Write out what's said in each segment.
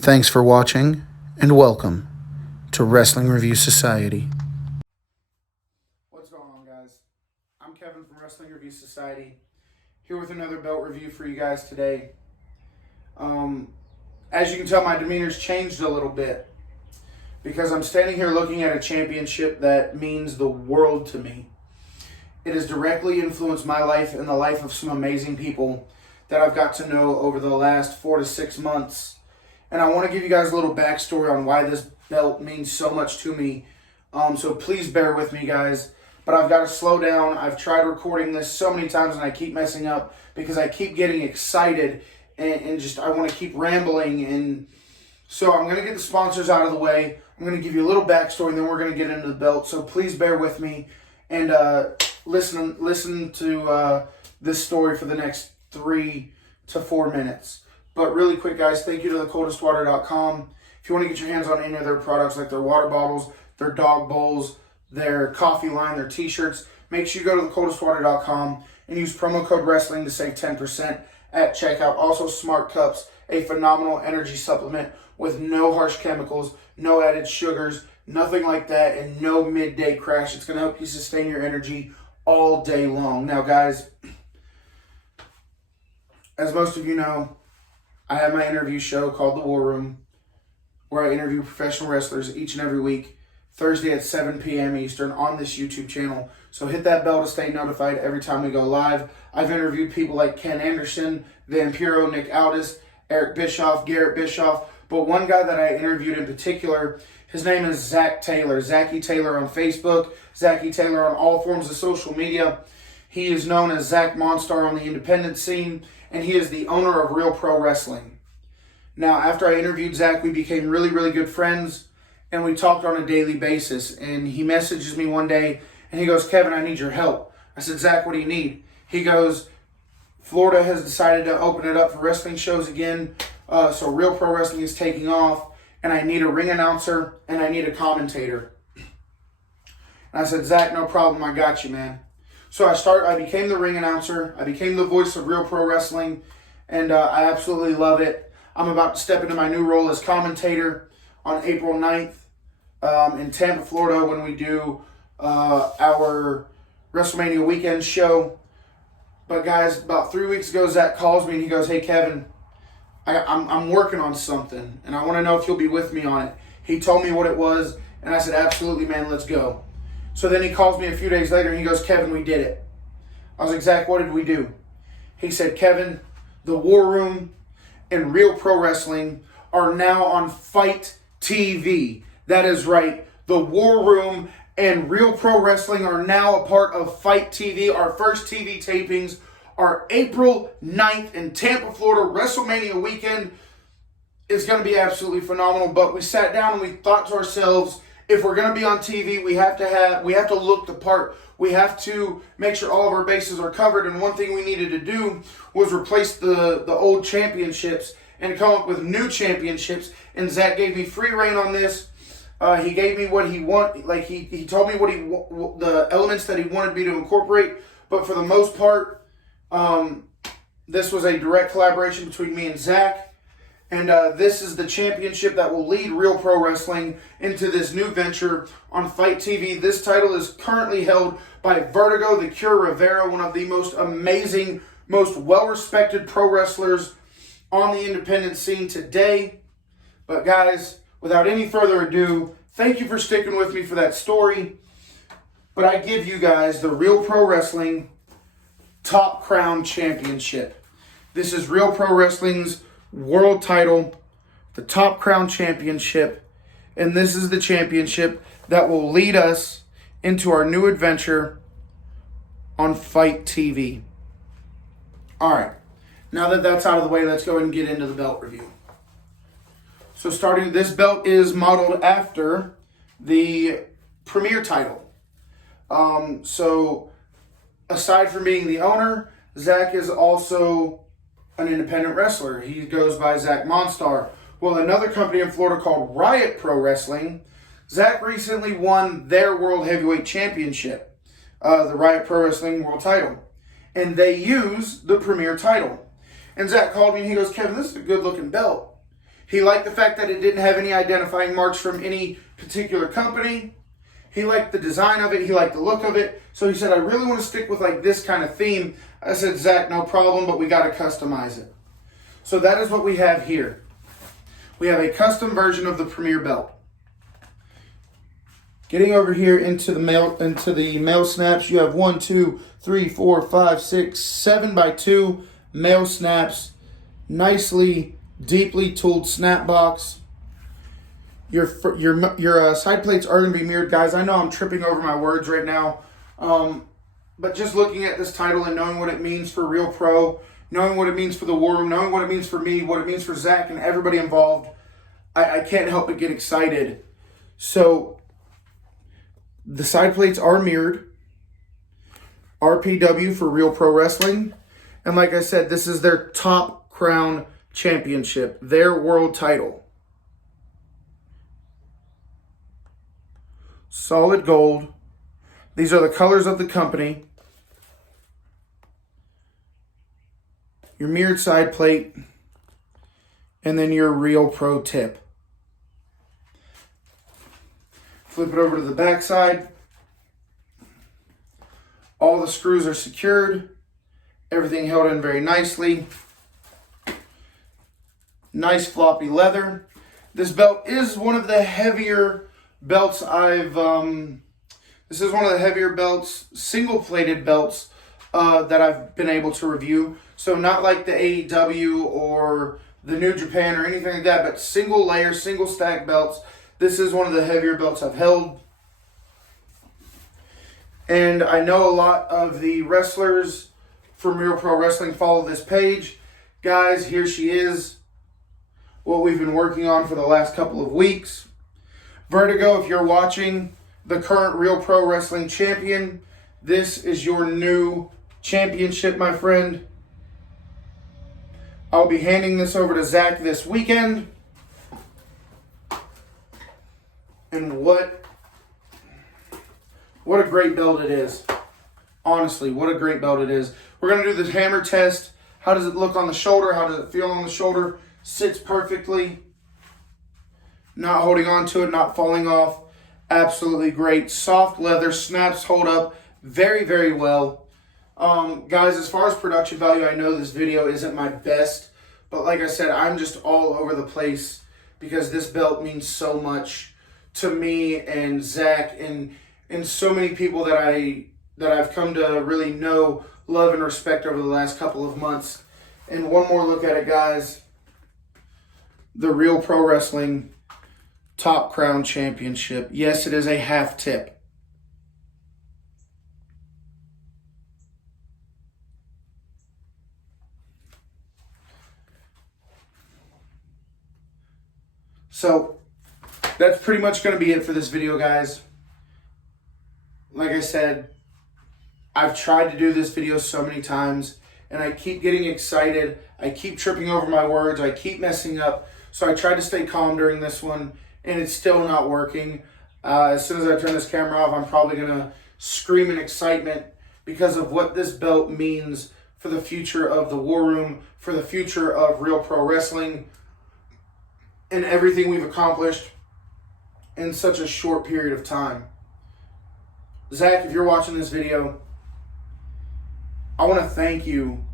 Thanks for watching, and welcome to Wrestling Review Society. What's going on, guys? I'm Kevin from Wrestling Review Society, here with another belt review for you guys today. As you can tell, my demeanor's changed a little bit because I'm standing here looking at a championship that means the world to me. It has directly influenced my life and the life of some amazing people that I've got to know over the last 4 to 6 months. And I want to give you guys a little backstory on why this belt means so much to me. So please bear with me, guys. But I've got to slow down. I've tried recording this so many times and I keep messing up because I keep getting excited and just I want to keep rambling. And so I'm going to get the sponsors out of the way. I'm going to give you a little backstory and then we're going to get into the belt. So please bear with me and listen to this story for the next 3 to 4 minutes. But really quick, guys, thank you to thecoldestwater.com. If you want to get your hands on any of their products, like their water bottles, their dog bowls, their coffee line, their t-shirts, make sure you go to thecoldestwater.com and use promo code WRESTLING to save 10% at checkout. Also, Smart Cups, a phenomenal energy supplement with no harsh chemicals, no added sugars, nothing like that, and no midday crash. It's going to help you sustain your energy all day long. Now, guys, as most of you know, I have my interview show called The War Room, where I interview professional wrestlers each and every week, Thursday at 7 p.m. Eastern on this YouTube channel. So hit that bell to stay notified every time we go live. I've interviewed people like Ken Anderson, Vampiro, Nick Aldis, Eric Bischoff, Garrett Bischoff. But one guy that I interviewed in particular, his name is Zach Taylor. Zachy Taylor on Facebook, Zachy Taylor on all forms of social media. He is known as Zach Monstar on the independent scene, and he is the owner of Real Pro Wrestling. Now, after I interviewed Zach, we became really, really good friends, and we talked on a daily basis. And he messages me one day, and he goes, "Kevin, I need your help." I said, "Zach, what do you need?" He goes, "Florida has decided to open it up for wrestling shows again, so Real Pro Wrestling is taking off, and I need a ring announcer, and I need a commentator." And I said, "Zach, no problem, I got you, man." So I became the ring announcer. I became the voice of Real Pro Wrestling, and I absolutely love it. I'm about to step into my new role as commentator on April 9th in Tampa, Florida, when we do our WrestleMania weekend show. But guys, about 3 weeks ago, Zach calls me and he goes, "Hey, Kevin, I'm working on something, and I want to know if you'll be with me on it." He told me what it was, and I said, "Absolutely, man, let's go." So then he calls me a few days later and he goes, "Kevin, we did it." I was like, "Zach, what did we do?" He said, "Kevin, the War Room and Real Pro Wrestling are now on Fight TV." That is right. The War Room and Real Pro Wrestling are now a part of Fight TV. Our first TV tapings are April 9th in Tampa, Florida, WrestleMania weekend. It's going to be absolutely phenomenal. But we sat down and we thought to ourselves, if we're going to be on TV, we have to look the part. We have to make sure all of our bases are covered. And one thing we needed to do was replace the old championships and come up with new championships. And Zach gave me free reign on this. He gave me what he want. Like he told me the elements that he wanted me to incorporate. But for the most part, this was a direct collaboration between me and Zach. And this is the championship that will lead Real Pro Wrestling into this new venture on Fight TV. This title is currently held by Vertigo the Cure Rivera, one of the most amazing, most well-respected pro wrestlers on the independent scene today. But guys, without any further ado, thank you for sticking with me for that story. But I give you guys the Real Pro Wrestling Top Crown Championship. This is Real Pro Wrestling's world title, the Top Crown Championship, and this is the championship that will lead us into our new adventure on Fight TV. Alright, now that that's out of the way, let's go ahead and get into the belt review. So this belt is modeled after the Premier title. So aside from being the owner, Zach is also an independent wrestler. He goes by Zach Monstar. Well, another company in Florida called Riot Pro Wrestling, Zach recently won their World Heavyweight Championship, the Riot Pro Wrestling World title. And they use the Premier title. And Zach called me and he goes, "Kevin, this is a good looking belt." He liked the fact that it didn't have any identifying marks from any particular company. He liked the design of it. He liked the look of it. So he said, I really want to stick with like this kind of theme. I said, Zach, no problem, but we got to customize it. So that is what we have here. We have a custom version of the Premier belt. Getting over here into the male snaps, you have 1, 2, 3, 4, 5, 6, 7 by 2 male snaps. Nicely, deeply tooled snap box. Your side plates are going to be mirrored, guys. I know I'm tripping over my words right now. But just looking at this title and knowing what it means for Real Pro, knowing what it means for the War Room, knowing what it means for me, what it means for Zach and everybody involved, I can't help but get excited. So the side plates are mirrored. RPW for Real Pro Wrestling. And like I said, this is their Top Crown Championship, their world title. Solid gold. These are the colors of the company. Your mirrored side plate. And then your Real Pro tip. Flip it over to the back side. All the screws are secured. Everything held in very nicely. Nice floppy leather. This belt is one of the heavier belts this is one of the heavier belts, single-plated belts that I've been able to review. So not like the AEW or the New Japan or anything like that, but single layer, single stack belts. This is one of the heavier belts I've held. And I know a lot of the wrestlers from Real Pro Wrestling follow this page. Guys, here she is. What we've been working on for the last couple of weeks. Vertigo, if you're watching, the current Real Pro Wrestling champion, this is your new championship, my friend. I'll be handing this over to Zach this weekend. And what a great belt it is. Honestly, what a great belt it is. We're going to do the hammer test. How does it look on the shoulder? How does it feel on the shoulder? Sits perfectly. Not holding on to it, not falling off. Absolutely great. Soft leather, snaps hold up very, very well. Guys, as far as production value, I know this video isn't my best. But like I said, I'm just all over the place because this belt means so much to me and Zach and so many people that I've come to really know, love, and respect over the last couple of months. And one more look at it, guys. The Real Pro Wrestling Top Crown Championship. Yes, it is a half tip. So, that's pretty much going to be it for this video, guys. Like I said, I've tried to do this video so many times, and I keep getting excited. I keep tripping over my words. I keep messing up. So I tried to stay calm during this one, and it's still not working. As soon as I turn this camera off, I'm probably going to scream in excitement because of what this belt means for the future of the War Room, for the future of Real Pro Wrestling, and everything we've accomplished in such a short period of time. Zach, if you're watching this video, I want to thank you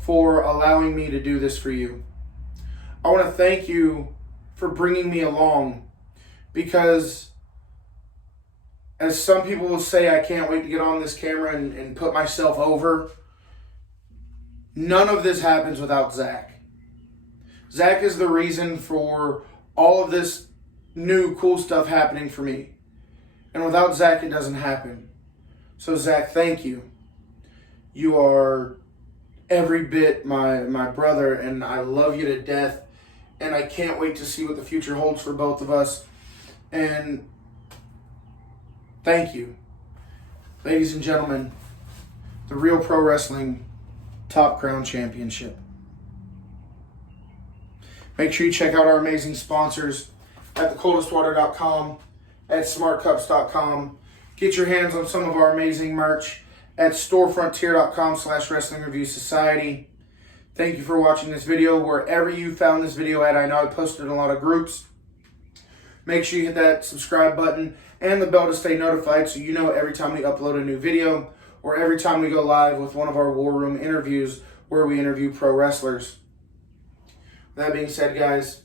for allowing me to do this for you. I want to thank you for bringing me along because, as some people will say, I can't wait to get on this camera and put myself over. None of this happens without Zach. Zach is the reason for all of this new cool stuff happening for me. And without Zach, it doesn't happen. So Zach, thank you. You are every bit my brother, and I love you to death. And I can't wait to see what the future holds for both of us. And thank you. Ladies and gentlemen, the Real Pro Wrestling Top Crown Championship. Make sure you check out our amazing sponsors at thecoldestwater.com, at smartcups.com. Get your hands on some of our amazing merch at storefrontier.com/Wrestling Review Society. Thank you for watching this video. Wherever you found this video at, I know I posted in a lot of groups. Make sure you hit that subscribe button and the bell to stay notified so you know every time we upload a new video or every time we go live with one of our War Room interviews where we interview pro wrestlers. That being said, guys,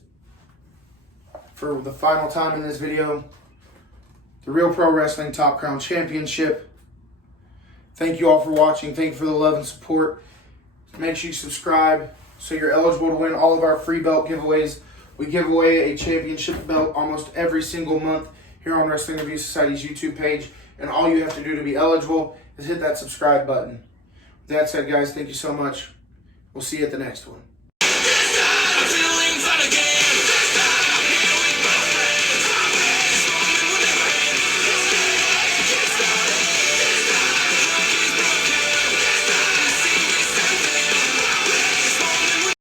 for the final time in this video, the Real Pro Wrestling Top Crown Championship. Thank you all for watching. Thank you for the love and support. Make sure you subscribe so you're eligible to win all of our free belt giveaways. We give away a championship belt almost every single month here on Wrestling Review Society's YouTube page. And all you have to do to be eligible is hit that subscribe button. With that said, guys, thank you so much. We'll see you at the next one.